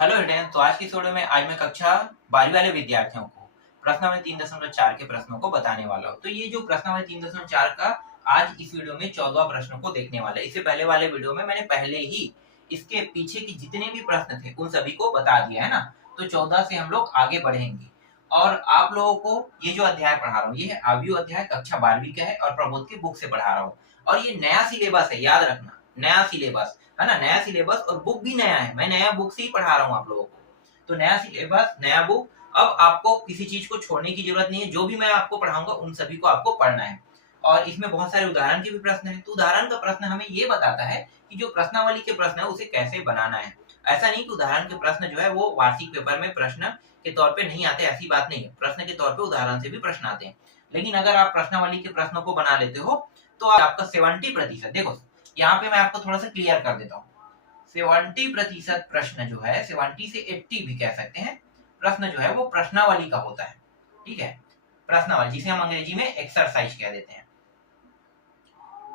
Hello student, तो आज की इस वीडियो में आज मैं कक्षा 12वीं वाले विद्यार्थियों को प्रश्नावली 3.4 के प्रश्नों को बताने वाला हूँ। तो ये जो प्रश्नावली 3.4 का आज इस वीडियो में 14वां प्रश्न को देखने वाला है। इससे पहले वाले वीडियो में मैंने पहले ही इसके पीछे की जितने भी प्रश्न थे उन सभी को बता दिया है ना। तो 14 से हम लोग आगे बढ़ेंगे और आप लोगों को ये जो अध्याय पढ़ा रहा हूँ ये है आयु अध्याय कक्षा 12वीं का है और प्रबोध की बुक से पढ़ा रहा हूँ। और ये नया सिलेबस है, याद रखना, नया सिलेबस है ना, नया सिलेबस और बुक भी नया है। मैं नया बुक से ही पढ़ा रहा हूँ आप लोगों को। तो नया सिलेबस, नया बुक। अब आपको किसी चीज को छोड़ने की जरूरत नहीं है, जो भी मैं आपको पढ़ाऊंगा उन सभी को आपको पढ़ना है। और इसमें बहुत सारे उदाहरण के भी प्रश्न है। तो उदाहरण का प्रश्न हमें ये बताता है कि जो प्रश्नावली के प्रश्न है उसे कैसे बनाना है। ऐसा नहीं कि उदाहरण के प्रश्न जो है वो वार्षिक पेपर में प्रश्न के तौर पे नहीं आते, ऐसी बात नहीं है। प्रश्न के तौर पे उदाहरण से भी प्रश्न आते हैं। लेकिन अगर आप प्रश्नावली के प्रश्नों को बना लेते हो तो आपका 70%, देखो यहाँ पे मैं आपको थोड़ा सा क्लियर कर देता हूँ। 70% प्रश्न जो है, 70 से 80 भी कह सकते हैं, प्रश्न जो है वो प्रश्नावली का होता है। ठीक है, प्रश्नावली जिसे हम अंग्रेजी में एक्सरसाइज कह देते हैं।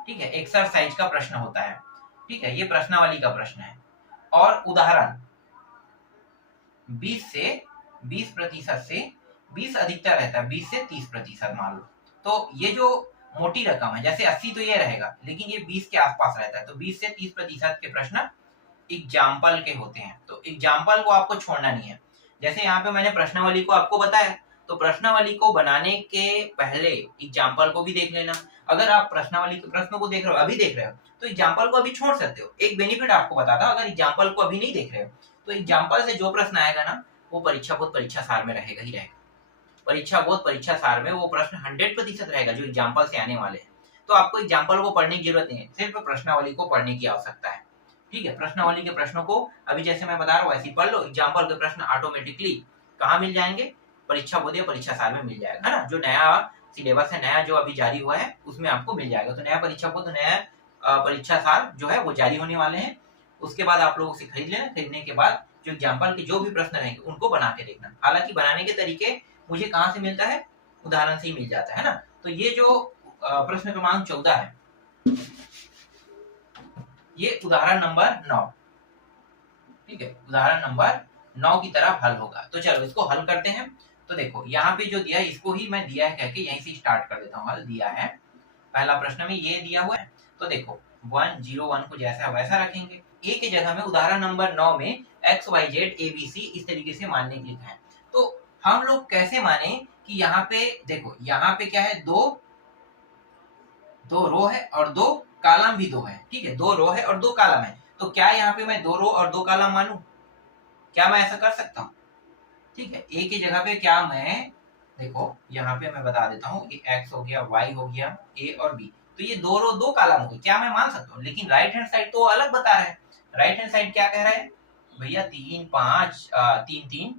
ठीक है, एक्सरसाइज का प्रश्न होता है। ठीक है, ये प्रश्नावली का प्रश्न है। और उदाहरण 20% से 20 अधिकतर रहता है, 20 से 30% मान लो। तो ये जो मोटी रकम है, जैसे 80 तो ये रहेगा, लेकिन ये 20 के आसपास रहता है। तो 20 से 30% के प्रश्न एग्जाम्पल के होते हैं। तो एग्जाम्पल को आपको छोड़ना नहीं है। जैसे यहाँ पे मैंने प्रश्नावली को आपको बताया, तो प्रश्नावली को बनाने के पहले एग्जाम्पल को भी देख लेना। अगर आप प्रश्नावली के प्रश्नों को देख रहे हो, अभी देख रहे हो, तो एग्जाम्पल को अभी छोड़ सकते हो। एक बेनिफिट आपको बताता, अगर एग्जाम्पल को अभी नहीं देख रहे हो तो एग्जाम्पल से जो प्रश्न आएगा ना वो परीक्षा बोध परीक्षा सार में रहेगा ही रहेगा। परीक्षा बोध परीक्षा सार में वो प्रश्न 100% रहेगा जो एग्जाम्पल से आने वाले हैं। तो आपको एग्जाम्पल को पढ़ने की जरूरत नहीं है, सिर्फ प्रश्नावली को पढ़ने की आवश्यकता है। ठीक है, प्रश्नावली के प्रश्नों को अभी जैसे मैं बता रहा हूँ ऐसे पढ़ लो। एग्जाम्पल के प्रश्न ऑटोमेटिकली कहाँ मिल जाएंगे? परीक्षा बोध या परीक्षा साल में मिल जाएगा, है ना। जो नया सिलेबस है, नया जो अभी जारी हुआ है उसमें आपको मिल जाएगा। तो नया परीक्षा बोध, नया परीक्षा साल जो है वो जारी होने वाले हैं। उसके बाद आप लोग उसे खरीद लेना। खरीदने के बाद जो एग्जाम्पल के जो भी प्रश्न रहेंगे उनको बना के देखना। हालांकि बनाने के तरीके मुझे कहाँ से मिलता है? उदाहरण से ही मिल जाता है ना। तो ये जो प्रश्न क्रमांक 14 है, ये उदाहरण नंबर 9। ठीक है, उदाहरण नंबर 9 की तरफ हल होगा। तो चलो इसको हल करते हैं। तो देखो यहाँ पे जो दिया है इसको ही मैं दिया है कह के यहीं से स्टार्ट कर देता हूँ। हल दिया है, पहला प्रश्न में ये दिया हुआ है। तो देखो 101 को जैसा वैसा रखेंगे। ए की जगह में उदाहरण नंबर 9 में X Y Z A B C इस तरीके से मानने के लिखा है। तो हम लोग कैसे माने कि यहाँ पे देखो, यहाँ पे क्या है, दो रो है और दो कालम भी दो है। ठीक है, दो रो है और दो कालम है। तो क्या यहाँ पे मैं 2 रो और 2 कालम मानू? क्या मैं ऐसा कर सकता हूँ? ठीक है, ए की जगह पे क्या मैं, देखो यहाँ पे मैं बता देता हूँ, ये एक्स हो गया, वाई हो गया, ए और बी। तो ये 2 रो 2 कालम हो गए, क्या मैं मान सकता हूँ? लेकिन राइट हैंड साइड तो अलग बता रहा है। राइट हैंड साइड क्या कह रहा है भैया? 3 5 3 3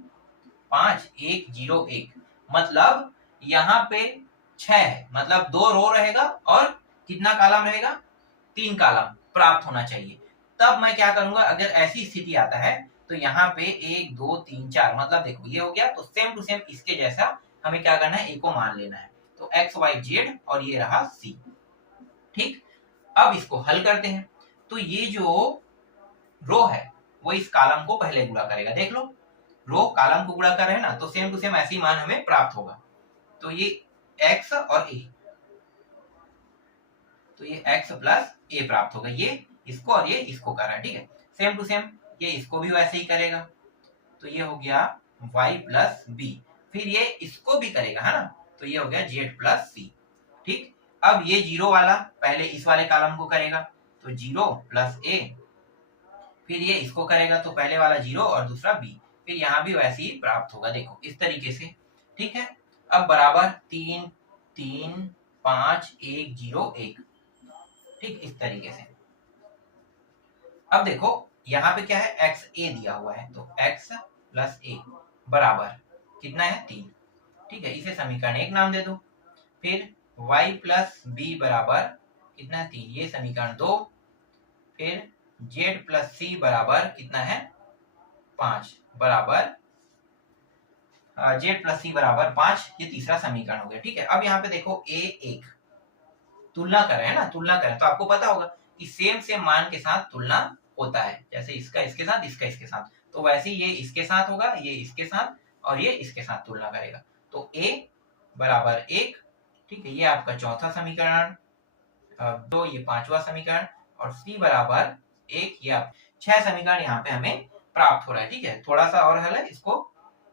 5 1 0 1, मतलब यहाँ पे 6 है, मतलब 2 रो रहेगा और कितना कालम रहेगा? 3 कालम प्राप्त होना चाहिए। तब मैं क्या करूंगा, अगर ऐसी स्थिति आता है तो यहाँ पे 1 2 3 4, मतलब देखो ये हो गया। तो सेम टू सेम इसके जैसा हमें क्या करना है, ए को मान लेना है। तो एक्स वाई जेड और ये रहा सी। ठीक, अब इसको हल करते हैं। तो ये जो रो है वो इस कालम को पहले गुणा करेगा। देख लो, रो कालम को गुणा कर रहे हैं ना, तो सेम टू सेम ऐसी मान हमें प्राप्त होगा। तो ये एक्स और ए, तो ये x प्लस ए प्राप्त होगा। ये इसको और ये इसको कर रहा है। ठीक है, सेम टू सेम ये इसको भी वैसे ही करेगा। तो ये हो गया y प्लस बी, फिर ये इसको भी करेगा, है ना। तो ये हो गया z प्लस सी। ठीक, अब ये जीरो वाला पहले इस वाले कॉलम को करेगा, तो 0 प्लस ए, फिर ये इसको करेगा तो पहले वाला 0 और दूसरा b, फिर यहाँ भी वैसे ही प्राप्त होगा। देखो इस तरीके से। ठीक है, अब बराबर 3 3 5 1 0 1। ठीक, इस तरीके से। अब देखो यहाँ पे क्या है, एक्स ए दिया हुआ है, तो x प्लस ए बराबर कितना है? 3। ठीक है, इसे समीकरण 1 नाम दे दो। फिर y प्लस बी बराबर कितना है? 3, ये समीकरण 2। फिर z प्लस सी बराबर कितना है? 5, बराबर z प्लस सी बराबर 5, ये तीसरा समीकरण हो गया। ठीक है, अब यहाँ पे देखो a 1 तुलना कर रहे हैं ना, तुलना करें तो आपको पता होगा कि सेम सेम मान के साथ तुलना होता है, जैसे इसका इसके साथ, इसका इसके साथ, तो वैसे ये इसके साथ होगा, ये इसके साथ और ये इसके साथ तुलना करेगा। तो a बराबर 1, ठीक है, ये आपका चौथा समीकरण। तो ये पांचवा समीकरण और c बराबर 1, ये आप 6 समीकरण यहाँ पे हमें प्राप्त हो रहा है। ठीक है, थोड़ा सा और हल है, इसको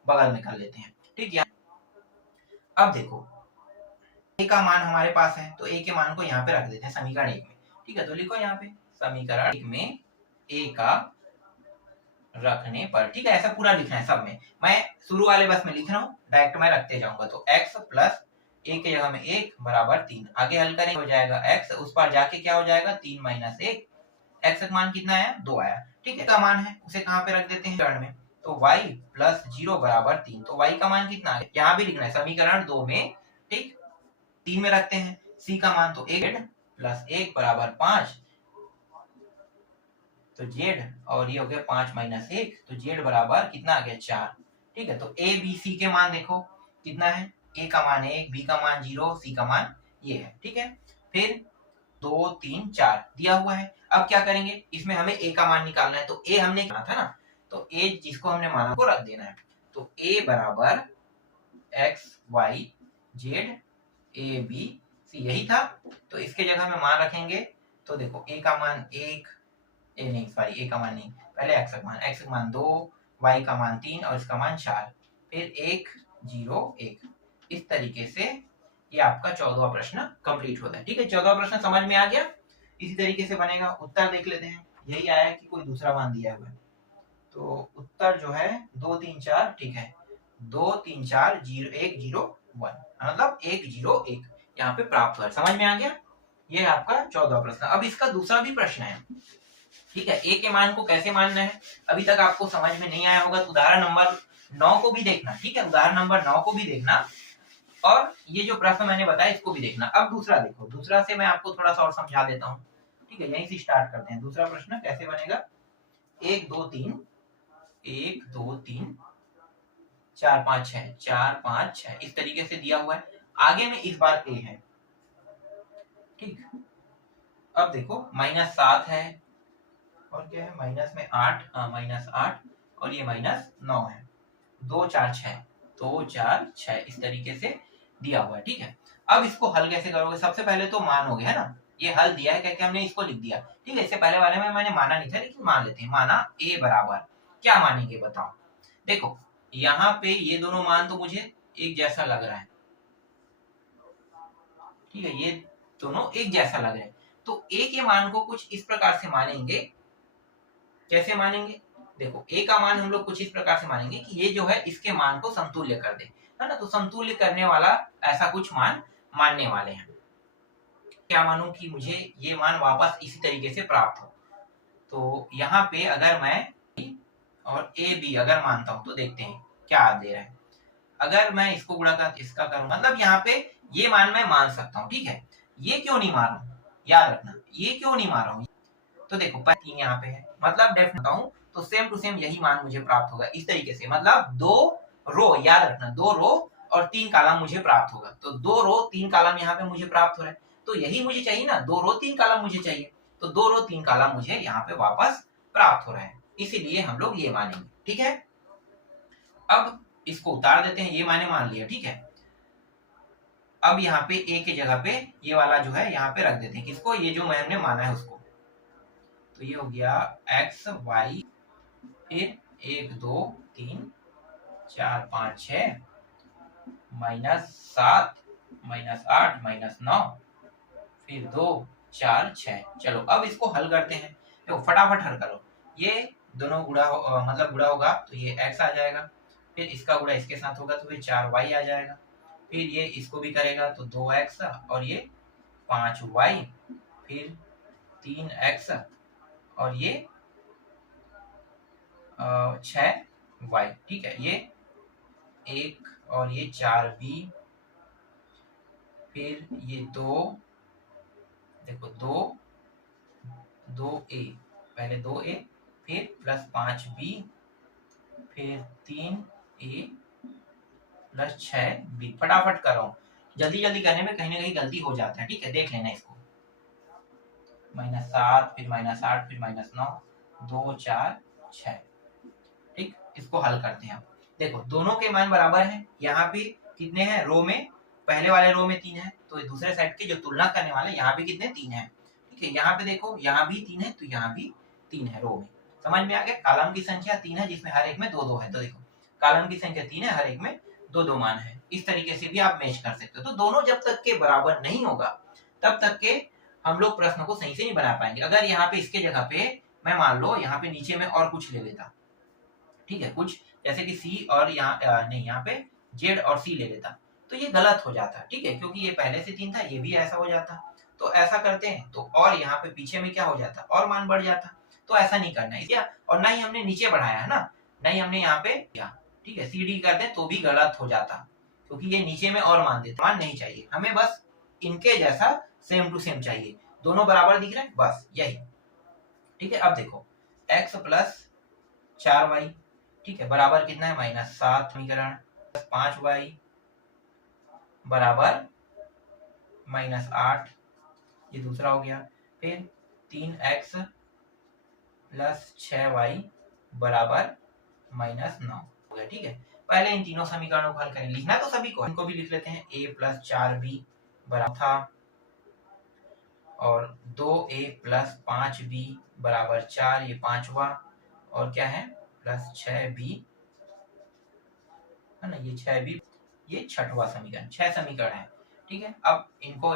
बगल में कर लेते हैं। ठीक है, अब देखो a का मान हमारे पास है, तो a के मान को यहाँ पे रख देते हैं समीकरण 1 में। ठीक है, तो लिखो यहाँ पे समीकरण 1 में a का रखने पर, ठीक है, ऐसा पूरा लिखना है सब में, मैं शुरू वाले बस में लिख रहा हूँ, डायरेक्ट मैं रखते जाऊंगा। तो x प्लस a के जगह में 1 बराबर 3, आगे हल करेंगे हो जाएगा x, उस पर जाके क्या हो जाएगा 3 माइनस 1, x का मान कितना आया 2 आया। ठीक है, का मान है उसे कहाँ पे रख देते हैं टर्न में, तो y प्लस 0 बराबर 3, तो y का मान कितना है यहाँ भी लिखना है समीकरण 2 में, ठीक 3 में रखते हैं। c का मान तो 1 प्लस 1 बराबर 5, तो z और ये हो गया 5 माइनस 1, तो z बराबर कितना आ गया 4। ठीक है, तो a b c के मान देखो कितना है, a का मान 1, b का मान 0, c का मान ये है। ठीक है, फिर 2 3 4 दिया हुआ है। अब क्या करेंगे, इसमें हमें a का मान निकालना है, तो a हमने किया था ना, तो a जिसको हमने माना को रख देना है। तो a बराबर x y z a b c यही था, तो इसके जगह में मान रखेंगे। तो देखो a का मान 1, ए नहीं सॉरी a का मान नहीं, पहले x का मान 2, y का मान 3 और इसका मान 4, फिर 1 0 1, इस तरीके से ये आपका 14वां प्रश्न कंप्लीट होता है। ठीक है, 14वां प्रश्न समझ में आ गया, इसी तरीके से बनेगा। उत्तर देख लेते हैं, यही आया कि कोई दूसरा मान दिया हुआ है, तो उत्तर जो है 2 3 4, ठीक है 2 3 4 0 1 0 1, मतलब 1 0 1 यहाँ पे प्राप्त हुआ। समझ में आ गया, ये आपका 14वां प्रश्न। अब इसका दूसरा भी प्रश्न है। ठीक है, a के मान को कैसे मानना है अभी तक आपको समझ में नहीं आया होगा, तो उदाहरण नंबर 9 को भी देखना। ठीक है, उदाहरण नंबर 9 को भी देखना और ये जो प्रश्न मैंने बताया इसको भी देखना। अब दूसरा देखो, दूसरा से मैं आपको थोड़ा सा और समझा देता हूँ। ठीक है, यहीं से स्टार्ट करते हैं। दूसरा प्रश्न कैसे बनेगा, 1 2 3 1 2 3 4 5 6 4 5 6 इस तरीके से दिया हुआ है, आगे में इस बार a है। ठीक, अब देखो -7 है और क्या है माइनस में 8, -8 और ये -9 है, 2 4 6 2 4 6 इस तरीके से दिया हुआ है। ठीक है, अब इसको हल कैसे करोगे, सबसे पहले तो मान हो गया है ना, ये हल दिया है क्या हमने इसको लिख दिया। ठीक है, इससे पहले वाले में मैंने माना नहीं था, लेकिन मान लेते हैं। माना a बराबर, क्या मानेंगे बताओ। देखो यहाँ पे ये दोनों मान तो मुझे एक जैसा लग रहा है। ठीक है, ये दोनों एक जैसा लग रहा है, तो a के मान को कुछ इस प्रकार से मानेंगे। कैसे मानेंगे, देखो a का मान हम लोग कुछ इस प्रकार से मानेंगे कि ये जो है इसके मान को समतुल्य कर दे, है ना, तो समतुल्य करने वाला ऐसा कुछ मान मानने वाले हैं। क्या मानूं कि मुझे ये मान वापस इसी तरीके से प्राप्त हो, तो यहाँ पे अगर मैं और a b अगर मानता हूं तो देखते हैं क्या दे रहा है। अगर मैं इसको गुणा कर इसका करूं, मतलब यहाँ पे ये मान मैं मान सकता हूँ। ठीक है, ये क्यों नहीं मान रहा हूं, याद रखना ये क्यों नहीं मान रहा हूं, तो देखो 3 यहाँ पे है, मतलब डेफिनेट हूं तो सेम टू सेम यही मान मुझे प्राप्त होगा इस तरीके से, मतलब 2 रो, याद रखना 2 रो और 3 कॉलम मुझे प्राप्त होगा। तो 2 रो 3 कॉलम यहाँ पे मुझे प्राप्त हो रहा है, तो यही मुझे चाहिए ना, 2 रो 3 कॉलम मुझे चाहिए, तो 2 रो 3 कॉलम मुझे यहाँ पे वापस प्राप्त हो रहा है, इसीलिए हम लोग ये मानेंगे। ठीक है, अब इसको उतार देते हैं, ये मैंने मान लिया। ठीक है, अब यहाँ पे a के जगह पे ये वाला जो है यहाँ पे रख देते हैं, किसको, ये जो हमने माना है उसको, तो ये हो गया x y, फिर 1 2 3 4 5 6 -7 -8 -9 फिर 2 4 6। चलो अब इसको हल करते हैं, देखो फटाफट हल करो। ये दोनों गुणा मतलब गुणा होगा तो ये x आ जाएगा, फिर इसका गुणा इसके साथ होगा तो फिर 4y आ जाएगा, फिर ये इसको भी करेगा तो 2x और ये 5y, फिर 3x और ये 6y। ठीक है, ये 1 और ये 4b, फिर ये 2, देखो 2a, पहले 2a फिर प्लस 5b, फिर 3a प्लस 6b। फटाफट कर रहा हूँ, जल्दी जल्दी करने में कहीं ना कहीं गलती हो जाता है। ठीक है, देख लेना इसको, -7 फिर -8 फिर -9 2 4 6। ठीक, इसको हल करते हैं। देखो दोनों के मान बराबर हैं। यहाँ पे कितने हैं रो में, पहले वाले रो में 3 है, तो दूसरे सेट के जो तुलना करने वाले यहाँ भी कितने 3 है। ठीक है, यहाँ पे देखो यहाँ भी 3 है, तो यहाँ भी 3 है रो में। समझ में आ गया, कॉलम की संख्या 3 है जिसमें हर एक में 2 2 है। तो देखो कॉलम की संख्या 3 है, हर एक में 2 2 मान है। इस तरीके से भी आप मैच कर सकते हो। तो दोनों जब तक के बराबर नहीं होगा तब तक के हम लोग प्रश्न को सही से नहीं बना पाएंगे। अगर यहाँ पे इसके जगह पे मैं मान लो यहाँ पे नीचे में और कुछ ले लेता, ठीक है, कुछ जैसे कि सी और यहाँ नहीं, यहाँ पे जेड और सी ले लेता, तो ये गलत हो जाता। ठीक है, क्योंकि ये पहले से 3 था, ये भी ऐसा हो जाता। तो ऐसा करते हैं तो, और यहाँ पे पीछे में क्या हो जाता, और मान बढ़ जाता। तो ऐसा नहीं करना है क्या, और ना ही हमने नीचे बढ़ाया है ना, ना ही हमने यहाँ पे किया। ठीक है, सी डी करते तो भी गलत हो जाता, क्योंकि ये नीचे में और मान देते। मान नहीं चाहिए हमें, बस इनके जैसा सेम टू सेम चाहिए, दोनों बराबर दिख रहे हैं, बस यही। ठीक है, अब देखो x प्लस 4y, ठीक है, बराबर कितना है -7। समीकरण 5y बराबर -8, ये दूसरा हो गया। फिर 3x प्लस 6y बराबर -9 हो गया। ठीक है, पहले इन तीनों समीकरणों को हल करें। लिखना तो सभी को, इनको भी लिख लेते हैं। a प्लस 4b बराबर था, और 2a प्लस 5b बराबर 4, ये पांचवा, और क्या है प्लस 6b है ना, ये 6b, ये छठवां समीकरण। 6 समीकरण है। ठीक है, अब इनको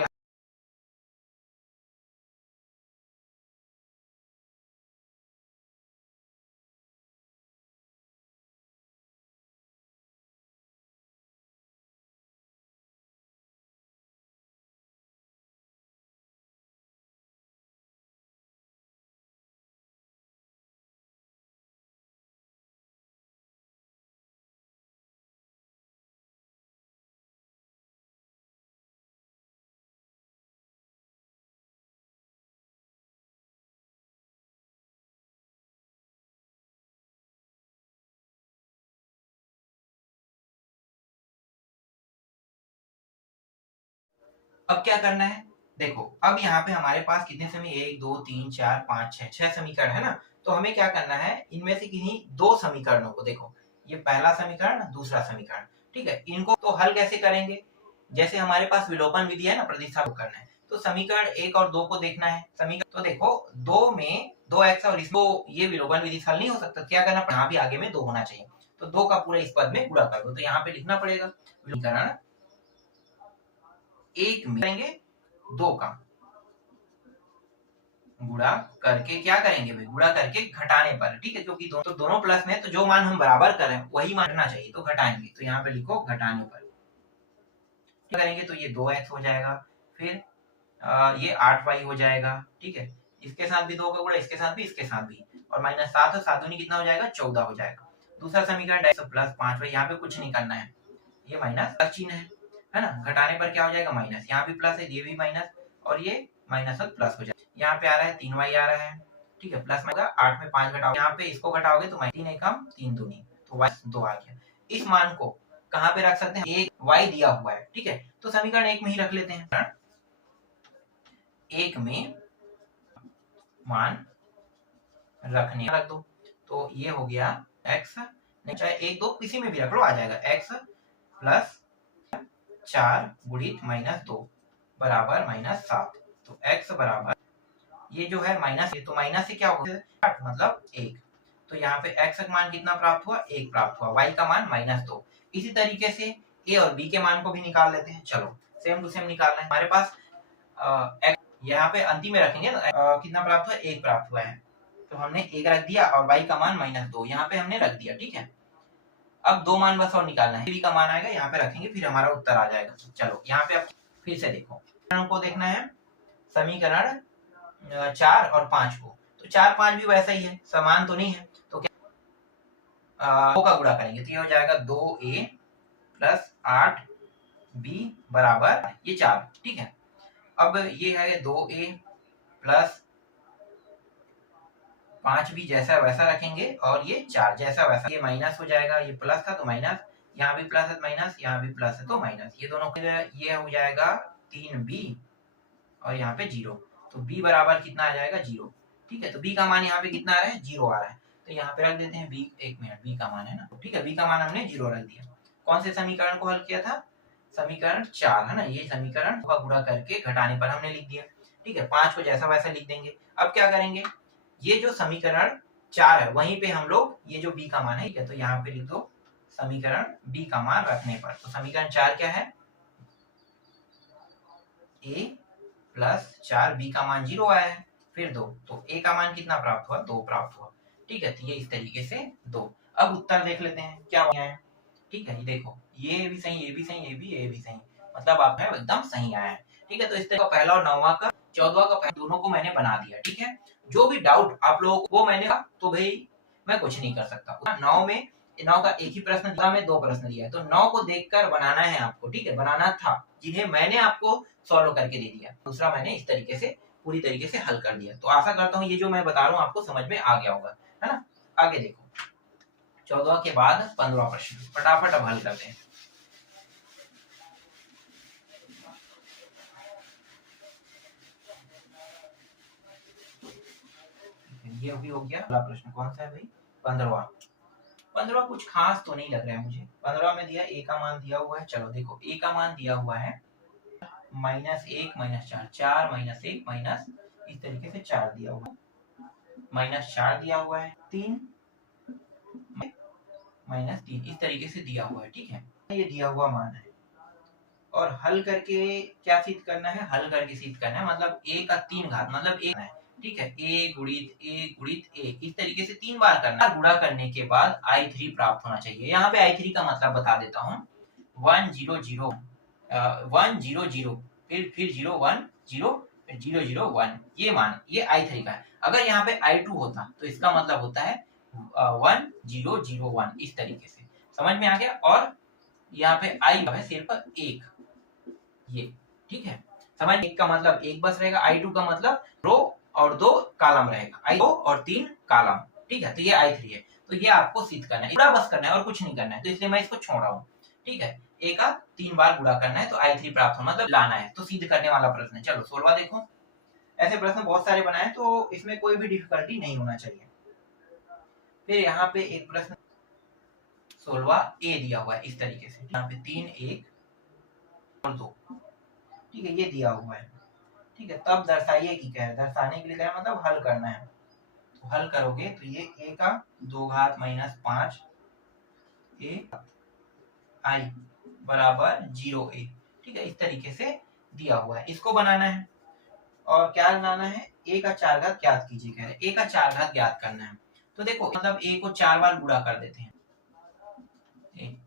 अब क्या करना है, देखो अब यहाँ पे हमारे पास कितने समय, 1 2 3 4 5 6, 6 समीकरण है ना। तो हमें क्या करना है, इनमें से किन्हीं 2 समीकरणों को, देखो ये पहला समीकरण, दूसरा समीकरण, ठीक है, इनको तो हल कैसे करेंगे। जैसे हमारे पास विलोपन विधि है ना, प्रतिस्थापन करना है, तो समीकरण 1 और 2 को देखना है। समीकरण तो देखो 2 में 2x और इसको, ये विलोपन विधि हल नहीं हो सकता, क्या करना, यहाँ भी आगे में 2 होना चाहिए। तो 2 का पूरा इस पद में गुणा कर दो, तो यहाँ पे लिखना पड़ेगा समीकरण 1 में करेंगे 2 का गुणा करके, क्या करेंगे भाई, गुणा करके घटाने पर। ठीक है, क्योंकि तो दोनों प्लस में, तो जो मान हम बराबर कर रहे हैं वही मान रहना चाहिए, तो घटाएंगे, तो यहाँ पे लिखो घटाने पर क्या करेंगे, तो ये 2x हो जाएगा। फिर ये 8y हो जाएगा। ठीक है, इसके साथ भी 2 का गुणा, इसके साथ भी, इसके साथ भी, और -7 और 7 दूनी कितना हो जाएगा, 14 हो जाएगा। दूसरा समीकरण x प्लस 5y, यहाँ पे कुछ नहीं करना है, ये माइनस प्लस चिन्ह है ना, घटाने पर क्या हो जाएगा, माइनस, यहाँ भी प्लस है, ये भी माइनस, और ये माइनस और प्लस हो जाएगा। यहाँ पे आ रहा है 3y आ रहा है। ठीक है, प्लस में 8 में 5 घटाओ, यहाँ पे इसको घटाओगे तो 3 एकम 3 दूनी, तो y 2 आ गया। इस मान को कहाँ पे रख सकते हैं, एक y दिया हुआ है। ठीक है, तो समीकरण 1 में ही रख लेते हैं। 1 में मान रखने रख दो, तो ये हो गया x, नहीं चाहे 1 2 किसी में भी रख लो, आ जाएगा x प्लस 4 गुणित -2 बराबर -7। तो x बराबर, ये जो है माइनस, ये तो माइनस से क्या होगा, 8 मतलब 1, तो यहाँ पे x का मान कितना प्राप्त हुआ, 1 प्राप्त हुआ, y का मान -2। इसी तरीके से a और b के मान को भी निकाल लेते हैं। चलो सेम टू सेम निकालना है। हमारे पास x यहाँ पे अंतिम में रखेंगे, कितना प्राप्त हुआ, 1 प्राप्त हुआ है, तो हमने 1 रख दिया, और y का मान -2 यहाँ पे हमने रख दिया। ठीक है, अब 2 मान बस और निकालना है, b का मान आएगा, यहाँ पे रखेंगे, फिर हमारा उत्तर आ जाएगा। चलो यहाँ पे अब फिर से देखो, को देखना है समीकरण 4 और 5 को, तो 4 5 भी वैसा ही है, समान तो नहीं है, तो क्या 2 का गुणा करेंगे, तो ये हो जाएगा 2a प्लस 8b बराबर ये 4। ठीक है, अब ये है 2a प्लस 5 भी जैसा वैसा रखेंगे, और ये 4 जैसा वैसा, ये माइनस हो जाएगा, ये प्लस था तो माइनस, यहाँ भी प्लस है माइनस, यहाँ भी प्लस है तो माइनस, ये दोनों ये हो जाएगा 3b, और यहाँ पे 0, तो b बराबर कितना आ जाएगा, 0। ठीक है, तो b का मान यहाँ पे कितना आ रहा है, 0 आ रहा है, तो यहाँ पे रख देते हैं b, एक मिनट, b का मान है ना, ठीक है, b का मान हमने 0 रख दिया। कौन से समीकरण को हल किया था, समीकरण 4 है ना, ये समीकरण का गुणा करके घटाने पर हमने लिख दिया, ठीक है, 5 को जैसा वैसा लिख देंगे। अब क्या करेंगे, ये जो समीकरण 4 है वहीं पे हम लोग ये जो b का मान है, ठीक है, तो यहाँ पे लिख दो समीकरण b का मान रखने पर, तो समीकरण 4 क्या है, a प्लस 4, b का मान 0 आया है, फिर 2, तो a का मान कितना प्राप्त हुआ, 2 प्राप्त हुआ, ठीक है, तो ये इस तरीके से 2। अब उत्तर देख लेते हैं क्या हो गया है, ठीक है, ये देखो, ये भी सही, ये भी सही, ये भी सही, मतलब आप है एकदम सही आया है, ठीक है, तो इस तरह का पहला और 9वां का 14वां का दोनों को मैंने बना दिया, ठीक है। जो भी डाउट आप लोगों को वो मैंने, तो भाई मैं कुछ नहीं कर सकता, 9 का एक ही प्रश्न दिया, में 2 प्रश्न दिया है, तो 9 को देखकर बनाना है आपको, ठीक है, बनाना था, जिन्हें मैंने आपको सॉल्व करके दे दिया, दूसरा मैंने इस तरीके से पूरी तरीके से हल कर दिया। तो आशा करता हूँ ये जो मैं बता रहा हूँ आपको समझ में आ गया होगा, है ना। आगे देखो 14 के बाद 15वां प्रश्न, फटाफट अब हल करते हैं। ये भी हो गया। अगला प्रश्न कौन सा है भाई, 15वां। 15वां कुछ खास तो नहीं लग रहा है मुझे। 15वां में दिया a का मान दिया हुआ है, चलो देखो a का मान दिया हुआ है -1 -4, 4 -1 माइनस इस तरीके से 4 दिया हुआ है, -4 दिया हुआ है, 3 -3 इस तरीके से दिया हुआ है, ठीक है, ये दिया हुआ मान है। और हल करके क्या सिद्ध करना है, हल करके सिद्ध करना है, मतलब a का 3 घात, मतलब एक है, ठीक है, a गुणित a इस तरीके से 3 बार करना है। गुणा करने के बाद I3 प्राप्त होना चाहिए। यहाँ पे I3 का मतलब बता देता हूँ, 1 0 0 1 0 0 फिर 0 1 0 फिर 0 0 1, ये मान ये I3 का है। अगर यहाँ पे I2 होता तो इसका मतलब होता है 1 0 0 1, इस तरीके से समझ में आ गया। और यहाँ पे I है सिर्फ 1, ये ठीक है, समझ, 1 का मतलब 1 बस रहेगा, I2 का मतलब रो और 2 कॉलम रहेगा, I2 और 3 कॉलम, ठीक है, तो ये I3 है। तो ये आपको सिद्ध करना है, पूरा बस करना है और कुछ नहीं करना है, तो इसलिए मैं इसको छोड़ रहा हूँ, ठीक है। a का 3 बार गुणा करना है तो I3 प्राप्त हो, मतलब लाना है, तो सिद्ध करने वाला प्रश्न है। चलो 16वां देखो, ऐसे प्रश्न बहुत सारे बनाए तो इसमें कोई भी डिफिकल्टी नहीं होना चाहिए। फिर यहाँ पे एक प्रश्न 16वां a दिया हुआ है इस तरीके से, यहाँ पे 3 1 और 2, ठीक है, ये दिया हुआ है, ठीक है। तब दर्शाइए कि क्या है, दर्शाने के लिए क्या है, मतलब हल करना है। तो हल करोगे तो ये a का 2 घात -5 a I बराबर 0a, ठीक है, इस तरीके से दिया हुआ है, इसको बनाना है। और क्या बनाना है, a का 4 घात ज्ञात कीजिए, कह रहे a का 4 घात ज्ञात करना है। तो देखो मतलब a को 4 बार गुणा कर देते हैं,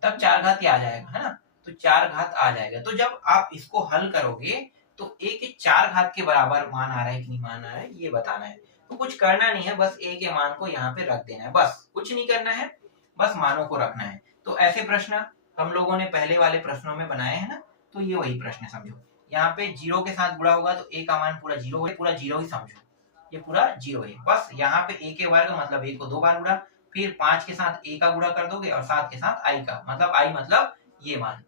तब 4 घात क्या आ जाएगा, है ना, तो 4 घात आ जाएगा। तो जब आप इसको हल करोगे तो a के 4 घात के बराबर मान आ रहा है कि नहीं मान आ रहा है, ये बताना है। तो कुछ करना नहीं है, बस a के मान को यहाँ पे रख देना है, बस कुछ नहीं करना है, बस मानों को रखना है। तो ऐसे प्रश्न हम लोगों ने पहले वाले प्रश्नों में बनाए हैं ना, तो ये वही प्रश्न है, समझो। यहाँ पे 0 के साथ गुणा होगा तो a का मान पूरा 0 है, पूरा 0 ही समझो, ये पूरा 0 है। बस यहाँ पे a के वर्ग मतलब a को 2 बार गुणा, फिर 5 के साथ a का गुणा कर दोगे और 7 के साथ i का, मतलब i मतलब ये मान,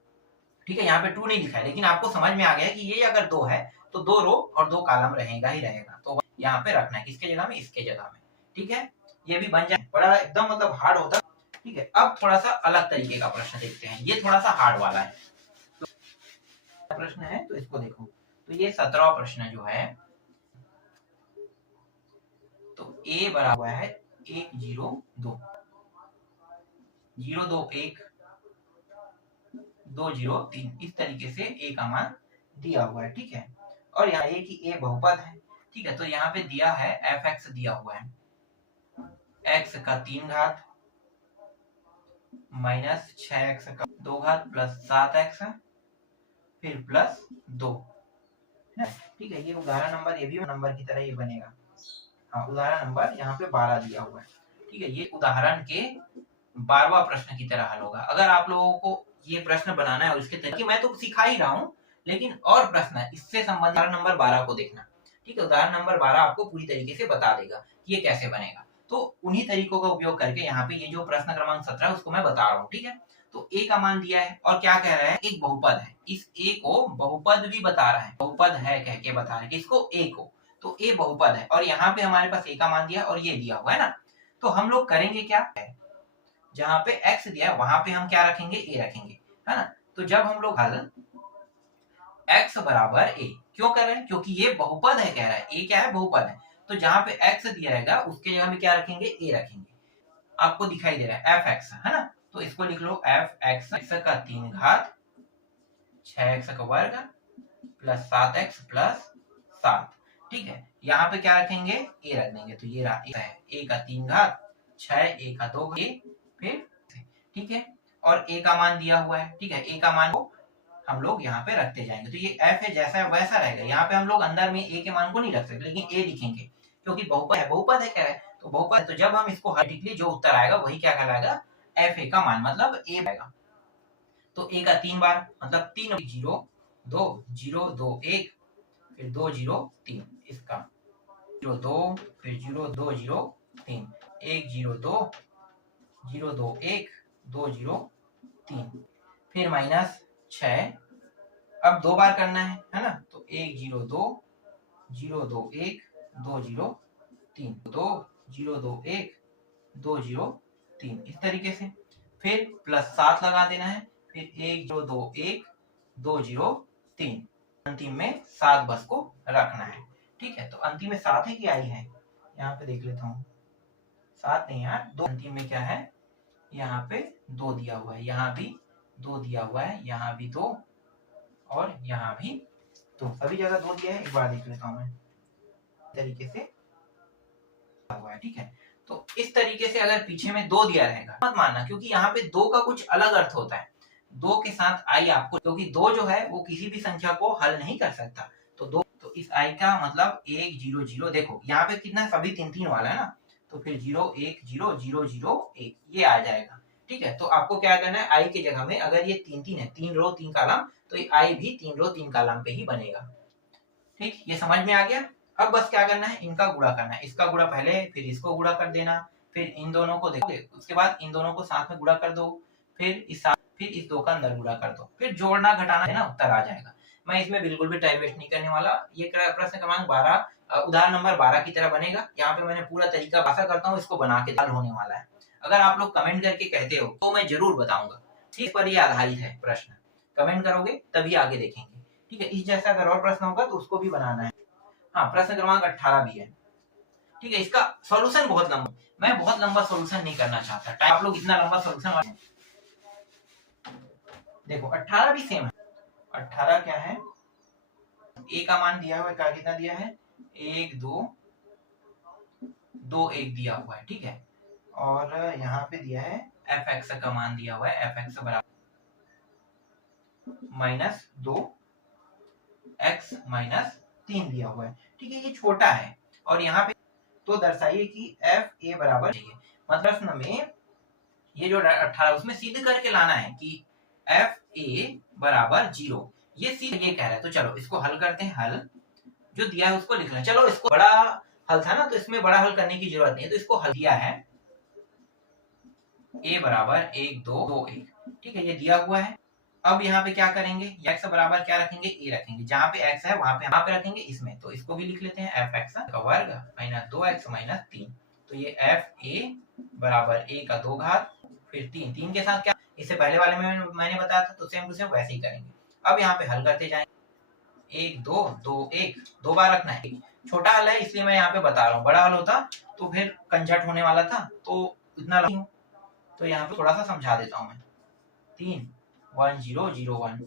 ठीक है। यहाँ पे 2 नहीं लिखा है, लेकिन आपको समझ में आ गया है कि ये अगर 2 है तो 2 रो और 2 कॉलम रहेगा ही रहेगा, तो यहाँ पे रखना है, किसके जगह में, इसके जगह में, ठीक है। ये भी बन जाए, बड़ा एकदम मतलब हार्ड होता, ठीक है। अब थोड़ा सा अलग तरीके का प्रश्न देखते हैं, ये थोड़ा सा हार्ड वाला है। तो प्रश्न है तो इसको देखो, तो ये 17वां प्रश्न जो है, तो a बराबर है 1 0 2 0 2 1 2 0 3, इस तरीके से a का मान दिया हुआ है, ठीक है। और यहाँ a की a बहुपद है, ठीक है, तो यहाँ पे दिया है fx दिया हुआ है, x का 3 घात माइनस 6x का 2 घात प्लस 7x फिर प्लस 2, ठीक है। ये उदाहरण नंबर, ये भी नंबर की तरह ये बनेगा, हाँ, उदाहरण नंबर यहाँ पे 12 दिया हुआ है, ठीक है। ये उदाहरण के 12वां प्रश्न की तरह हल होगा। अगर आप लोगों को ये प्रश्न बनाना है और इसके तरीके, मैं तो सिखा ही रहा हूँ, लेकिन और प्रश्न है इससे संबंधित उदाहरण नंबर 12 को देखना, ठीक है। उदाहरण नंबर 12 आपको पूरी तरीके से बता देगा कि ये कैसे बनेगा। तो उन्हीं तरीकों का उपयोग करके यहाँ पे ये जो प्रश्न क्रमांक 17 है उसको मैं बता रहा हूँ, ठीक है। तो a का मान दिया है और क्या कह रहा है, एक बहुपद है, इस a को बहुपद भी बता रहा है, बहुपद है कह के बता रहा है, किसको, a को। तो ए बहुपद है और यहाँ पे हमारे पास ए का मान दिया और ये दिया हुआ है ना, तो हम लोग करेंगे क्या है, जहाँ पे x दिया है वहां पे हम क्या रखेंगे, a रखेंगे, है ना। तो जब हम लोग हल x बराबर a क्यों कर रहे हैं, क्योंकि ये बहुपद है, कह रहा है a क्या है, बहुपद है। तो जहाँ पे x दिया रहेगा उसके जगह में क्या रखेंगे, a रखेंगे। आपको दिखाई दे रहा है fx, है ना, तो इसको लिख लो fx, x का 3 घात 6x का वर्ग प्लस 7x प्लस 7, ठीक है। यहाँ पे क्या रखेंगे, a रख देंगे, तो ये रहा a का 3 घात 6, a का 2 a, फिर ठीक है, और a का मान दिया हुआ है, ठीक है, a का मान को हम लोग यहाँ पे रखते जाएंगे। तो ये f है जैसा है वैसा रहेगा, यहाँ पे हम लोग अंदर में a के मान को नहीं रख सकते, लेकिन a लिखेंगे क्योंकि बहुपद है, बहुपद है क्या है, तो बहुपद है, तो जब हम इसको हर जो उत्तर आएगा वही क्या कहलाएगा, fa का मान, मतलब a आएगा। तो a का 3 बार मतलब 3 0 2 0 2 1 फिर 2 0 3, इसका 0 2 फिर 0 2 0 3 1 0 2 0 2 1 2 0 3, फिर माइनस 6, अब 2 बार करना है ना, तो 1 0 2 0 2 1 2 0 3 2 0 2 1 2 0 3, इस तरीके से। फिर प्लस 7 लगा देना है, फिर 1 0 2 1 2 0 3, अंतिम में 7 बस को रखना है, ठीक है। तो अंतिम में 7 है कि आई है, यहाँ पे देख लेता हूँ, 7 नहीं यार, 2 अंतिम में क्या है, यहाँ पे 2 दिया हुआ है, यहाँ भी 2 दिया हुआ है, यहाँ भी 2 और यहाँ भी 2, सभी जगह 2 दिया है। एक बार देख लेता हूँ मैं, तरीके से हुआ है, ठीक है। तो इस तरीके से अगर पीछे में 2 दिया रहेगा मत मानना, क्योंकि यहाँ पे 2 का कुछ अलग अर्थ होता है, 2 के साथ आई आपको, क्योंकि 2 जो है वो किसी भी संख्या को हल नहीं कर सकता, तो 2, तो इस आई का मतलब 1 0 0, देखो यहाँ पे कितना सभी 3 3 वाला है ना, तो फिर 0 1 0 0 0 1 ये आ जाएगा, ठीक है। तो आपको क्या करना है, आई की जगह में अगर ये 3 3 है, 3 रो 3 कॉलम, तो ये आई भी 3 रो 3 कॉलम पे ही बनेगा, ठीक, ये समझ में आ गया। अब बस क्या करना है, इनका गुणा करना है, इसका गुणा पहले, फिर इसको गुणा कर देना, फिर इन दोनों को देखो, उसके बाद इन दोनों को साथ में गुणा कर दो, फिर इस 2 का अंदर गुणा कर दो, फिर जोड़ना घटाना है ना, उत्तर आ जाएगा। मैं इसमें बिल्कुल भी टाइम वेस्ट नहीं करने वाला, ये प्रश्न क्रमांक 12 उदाहरण नंबर 12 की तरह बनेगा। यहाँ पे मैंने पूरा तरीका आशा करता हूँ इसको बना के हल होने वाला है। अगर आप लोग कमेंट करके कहते हो तो मैं जरूर बताऊंगा, इस पर ये आधारित है प्रश्न, कमेंट करोगे तभी आगे देखेंगे, ठीक है। इस जैसा अगर और प्रश्न होगा तो उसको भी बनाना है। हाँ, प्रश्न क्रमांक 18 भी है, ठीक है। इसका सॉल्यूशन बहुत लंबा, मैं बहुत लंबा सॉल्यूशन नहीं करना चाहता, आप लोग इतना लंबा सॉल्यूशन, देखो 18 भी सेम है। 18 क्या है, ए का मान दिया हुआ है, कितना दिया है, 1 2 2 1 दिया हुआ है, ठीक है। और यहाँ पे दिया है fx का मान दिया हुआ है, fx बराबर -2 x -3 दिया हुआ है, ठीक है। ये छोटा है और यहाँ पे तो दर्शाइए कि f a बराबर, मतलब प्रश्न में ये जो 18 उसमें सिद्ध करके लाना है कि f a बराबर 0, ये सीधे ये कह रहा है। तो चलो इसको हल करते हैं, हल जो दिया है उसको लिख लें। चलो इसको बड़ा हल था ना, तो इसमें बड़ा हल करने की जरूरत नहीं है, तो इसको हल दिया है a बराबर 1 2 2 1, ठीक है, ये दिया हुआ है। अब यहाँ पे क्या करेंगे, x बराबर क्या रखेंगे, a रखेंगे, जहाँ पे x है वहां पे रखेंगे इसमें, तो इसको भी लिख लेते हैं fx का वर्ग -2x -3, तो ये f a बराबर a का 2 घात फिर 3 3 के साथ क्या, इससे पहले वाले में मैंने बताया था, तो सेम टू सेम वैसे ही करेंगे। अब यहाँ पे हल करते जाएंगे, 1 2 2 1 2 बार रखना है, छोटा हल है इसलिए मैं यहाँ पे बता रहा हूँ, बड़ा हल होता तो फिर कंजट होने वाला था, तो इतना तो यहाँ पे थोड़ा सा समझा देता हूँ मैं, 3 1 0 0 1,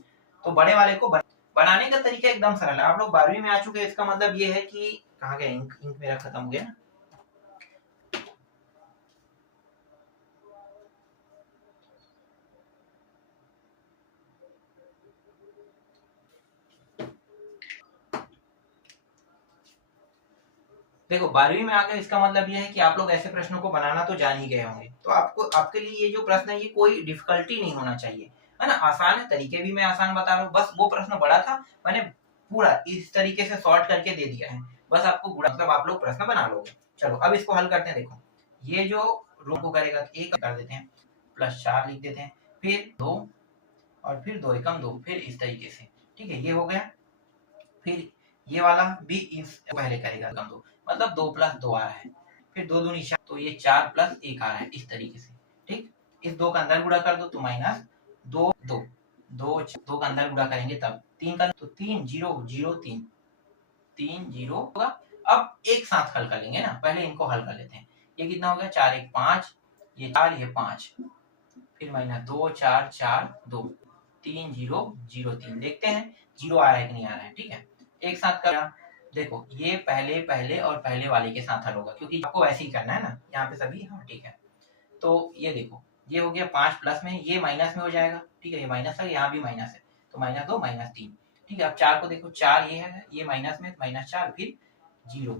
तो बड़े वाले को बनाने का तरीका एकदम सरल है। आप लोग 12वीं में आ चुके हैं, इसका मतलब ये है कि कहाँ गया इंक मेरा खत्म हो गया ना। देखो 12वीं में आकर इसका मतलब ये है कि आप लोग ऐसे प्रश्नों को बनाना तो जान ही गए होंगे, तो आपको आपके लिए ये जो प्रश्न है ये कोई डिफिकल्टी नहीं होना चाहिए, है ना, आसान है, तरीके भी मैं आसान बता रहा हूँ। बस वो प्रश्न बड़ा था, मैंने पूरा इस तरीके से सॉर्ट करके दे दिया है, बस आपको मतलब आप लोग प्रश्न बना लोगे। चलो अब इसको हल करते हैं, देखो ये जो रो को करेगा एक कर देते हैं, +4 लिख देते हैं, फिर 2 और फिर 2 एकम 2, फिर इस तरीके से, ठीक है, ये हो गया। फिर ये वाला भी इस पहले करेगा कम दो, मतलब 2 + 2 आ रहा है, फिर 2 दूनी 4, तो ये 4 + 1 आ रहा है इस तरीके से। ठीक, इस 2 का अंदर गुणा कर दो तो -2 2 2 2 का अंदर गुणा करेंगे तब 3 का, तो 3 0 0 3 3 0 होगा। अब एक साथ हल कर लेंगे ना, पहले इनको हल कर लेते हैं। ये कितना हो गया, 4 1 5, ये 4 ये 5, फिर -2 4 4 2 3 0 0 3, देखते हैं जीरो आ रहा है कि नहीं आ रहा है। ठीक है, एक साथ कर, देखो ये पहले पहले और पहले वाले के साथ हल होगा, क्योंकि आपको ऐसे ही करना है ना यहाँ पे सभी। हाँ ठीक है, तो ये देखो ये हो गया 5 प्लस में, ये माइनस में हो जाएगा। ठीक है, ये माइनस है, यहाँ भी माइनस है, तो -2 -3। ठीक है, अब 4 को देखो, 4 ये है, ये माइनस में, -4, फिर 0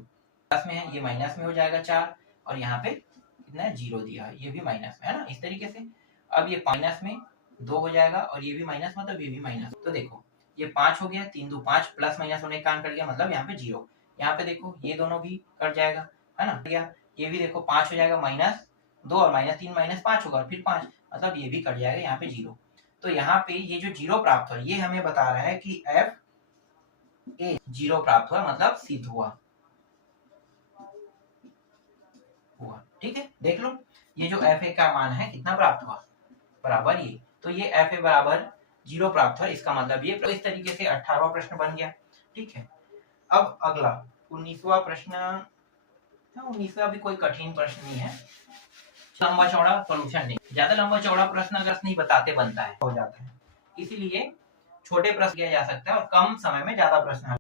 प्लस में है, ये माइनस में हो जाएगा 4, और यहाँ पे कितना है, 0 दिया है, ये भी माइनस में है ना, इस तरीके से। अब ये माइनस में 2 हो जाएगा, और ये भी माइनस, मतलब ये भी माइनस। तो देखो ये 5 हो गया, 3 2 5, प्लस माइनस होने का काम कर गया, मतलब यहाँ पे 0। यहाँ पे देखो ये दोनों भी कट जाएगा, है ना, ये भी देखो 5 हो जाएगा, -2 और -3 -5 होगा, और फिर 5, मतलब ये भी कट जाएगा, यहाँ पे 0। तो यहाँ पे ये जो 0 प्राप्त हुआ, ये हमें बता रहा है कि एफ ए 0 प्राप्त हुआ, मतलब सिद्ध हुआ। ठीक है, देख लो ये जो एफ ए का मान है कितना प्राप्त हुआ, बराबर ये। तो ये एफ ए बराबर 0 प्राप्त हुआ, इसका मतलब ये। तो इस तरीके से 18वां प्रश्न बन गया। ठीक है, अब अगला 19वां प्रश्न। 19वां भी कोई कठिन प्रश्न नहीं है, लंबा चौड़ा सोल्यूशन नहीं, ज्यादा लंबा चौड़ा प्रश्न अगर नहीं बताते बनता है, हो जाता है, इसीलिए छोटे प्रश्न किया जा सकता है और कम समय में ज्यादा प्रश्न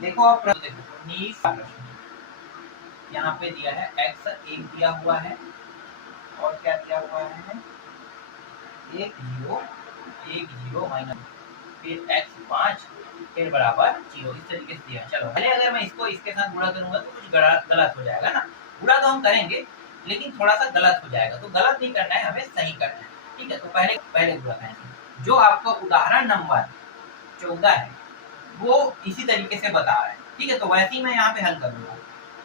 देखो आप देखो 19 यहाँ पे दिया है x 1 दिया हुआ है और क्या दिया हुआ है 1 0 माइनस फिर x 5 फिर बराबर 0 इस तरीके से दिया। चलो पहले अगर मैं इसको इसके साथ गुणा करूंगा तो कुछ गलत हो जाएगा ना। गुणा तो हम करेंगे लेकिन थोड़ा सा गलत हो जाएगा, तो गलत नहीं करना है, हमें सही करना है। ठीक है, तो पहले गुणा करेंगे। जो आपका उदाहरण नंबर 14 है वो इसी तरीके से बता रहा है। ठीक है, तो वैसे ही मैं यहाँ पे हल कर दूंगा।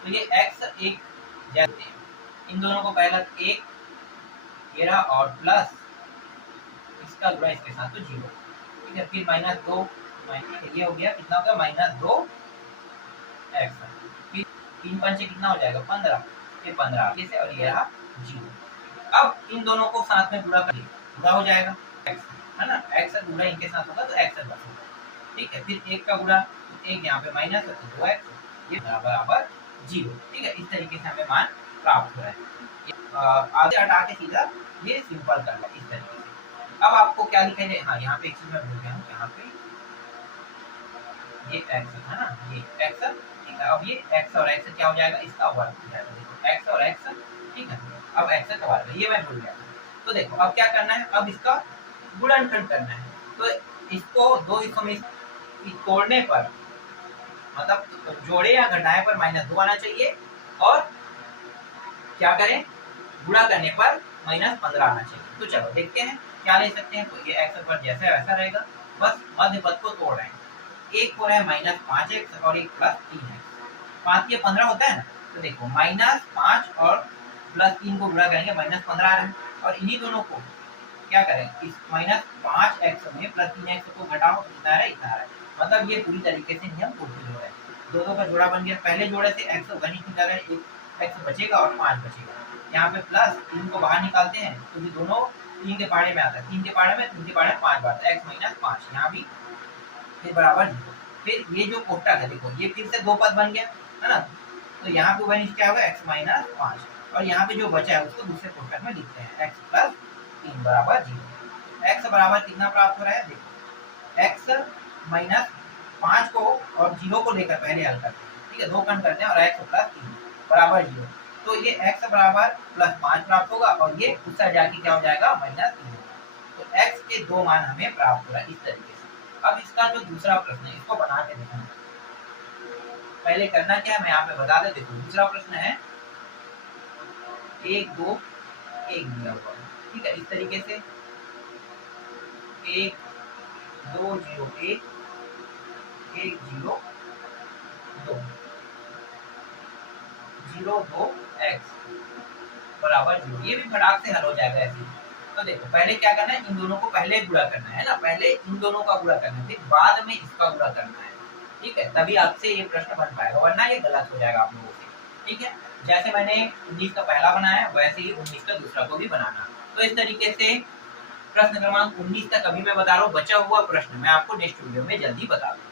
तो ये x 1 जैसे इन दोनों को पहला 1 ये रहा और प्लस इसका गुणा इसके साथ तो 0। ठीक है, फिर -2 ये हो गया, कितना हो गया -2 x। फिर 3 पंचे कितना हो जाएगा 15, फिर 15 जैसे और ये रहा 0। अब इन दोनों को साथ में गुणा करिए, गुणा हो जाएगा x है ना, x का गुणा इनके साथ होगा तो x बस होगा। ठीक है, फिर 1 का गुणा 1 यहाँ पे माइनस है तो 2x ये बराबर 0। ठीक है, इस तरीके से हमें मान प्राप्त हो रहा है। आगे हटा के सीधा ये सिंपल कर लो इस तरीके से। अब आपको क्या लिखा है, हाँ यहाँ पे एक चीज मैं भूल गया हूँ, यहाँ पे ये x है ना, ये x। ठीक है, अब ये x और x क्या हो जाएगा, इसका वर्ग हो जाएगा। देखो x और x, ठीक है, अब x का वर्ग, ये मैं भूल गया। तो देखो अब क्या करना है, अब इसका गुणनखंड करना है। तो इसको दो हिस्सों में तोड़ने पर मतलब जोड़े या घटाए पर -2 आना चाहिए और क्या करें गुणा करने पर -15 आना चाहिए। तो चलो देखते हैं क्या ले सकते हैं। तो ये x पर जैसे वैसा रहेगा, बस मध्य पद को तोड़ रहे हैं। एक हो रहा है -5x और एक +3x। 5 ये 15 होता है ना, तो देखो -5 और +3 को गुणा करेंगे -15 आ रहा है। और इन्हीं दोनों को क्या करें, इस -5x में +3x को घटाओ, इतना है इतना है। मतलब ये पूरी तरीके से नियम फुलफिल हो रहा है। दो का जोड़ा बन गया। पहले जोड़े से x वही निकल रहा है, x बचेगा और 5 बचेगा। यहाँ पे प्लस 3 को बाहर निकालते हैं तो ये दोनों 3 के पाड़े में आता है, 3 के पाड़े में 3 के पाड़े में 5 बार x - 5 यहाँ भी फिर बराबर 0। फिर ये जो कोष्ठक है देखो ये फिर से दो पद बन गया है ना, तो यहाँ पे वही क्या होगा x - 5 और यहाँ पे जो बचा है उसको दूसरे कोष्ठक में लिखते हैं x + 3 बराबर 0। x बराबर कितना प्राप्त हो रहा है, देखो x - 5 को और 0 को लेकर पहले हल करते हैं। ठीक है, दो खंड करते हैं और x + 3 बराबर 0। तो ये x बराबर +5 प्राप्त होगा और ये उस साइड जाके क्या हो जाएगा -3 होगा। तो x के दो मान हमें प्राप्त हो रहा है इस तरीके से। अब इसका जो दूसरा प्रश्न है इसको बना के देखना। पहले करना क्या है मैं यहाँ पे बता दे। देखो दूसरा प्रश्न है 1 2 1 दिया हुआ है। ठीक है, इस तरीके से 1 2 0 1 1 0 2 0 2 x बराबर 0। ये भी फटाक से हल हो जाएगा ऐसे। तो देखो पहले क्या करना है, इन दोनों को पहले गुणा करना है ना, पहले इन दोनों का गुणा करना है फिर बाद में इसका गुणा करना है। ठीक है, तभी आपसे ये प्रश्न बन पाएगा, वरना ये गलत हो जाएगा आप लोगों से। ठीक है, जैसे मैंने 19 का पहला बनाया वैसे ही 19 का दूसरा को भी बनाना। तो इस तरीके से प्रश्न क्रमांक 19 तक अभी मैं बता रहा हूँ, बचा हुआ प्रश्न मैं आपको नेक्स्ट वीडियो में जल्दी बता दूंगा।